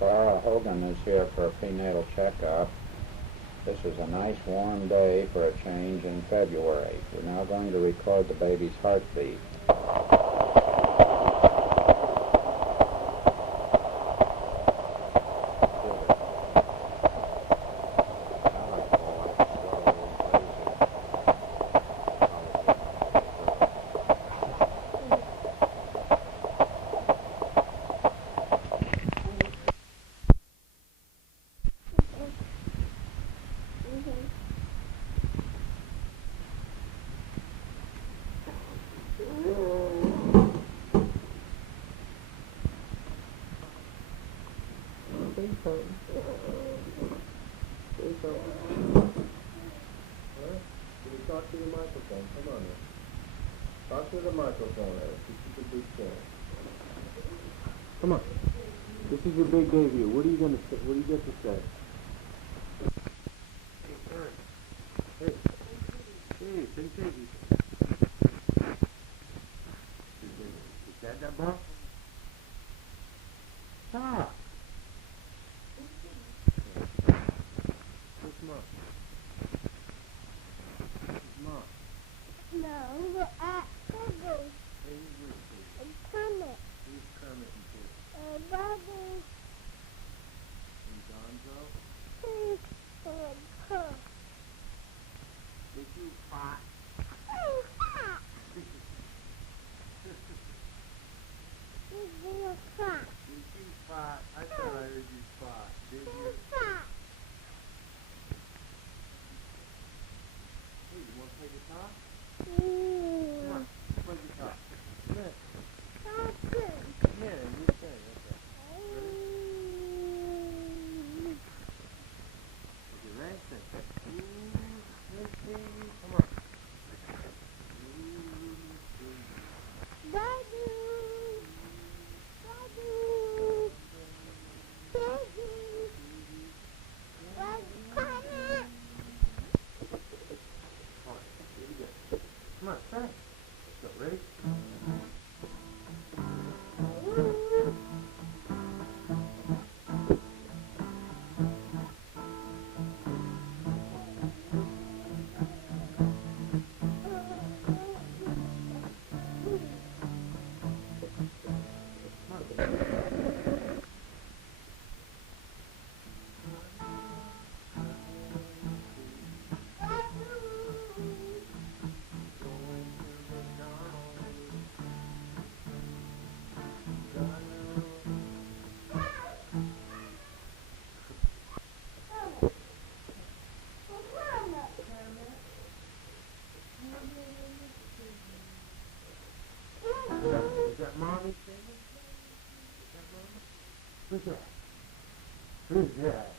Laura Hogan is here for a prenatal checkup. This is a nice warm day for a change in February. We're now going to record the baby's heartbeat. Can you talk to the microphone? Come on now. Talk to the microphone, Eric. This is a big thing. Come on. This is your big debut. What are you gonna say? What do you get to say? Hey, Eric. Hey. Hey, say baby. Is that ball? Stop. Where's Mom? Where's Mom? No, we're at Pebbles. Hey, where's Peggy? And Kermit. Who's Kermit and Peggy? Bubbles. And Gonzo? Please, her. Did you fart? Oh, fat. Did you fat? Did you fart? I thought I heard you fart. Did you? Fat. Hey, you want to play guitar? Come Mm. on, play guitar. Yeah. Cartoon. Yeah, you say, okay. Is it ready? Say, baby, come on. Daddy. Daddy. Daddy. Where's Kermit? Here we go. Come on, try it. Go, ready? Is that Mommy's favorite? Is that Mommy? Who's that? Who's that?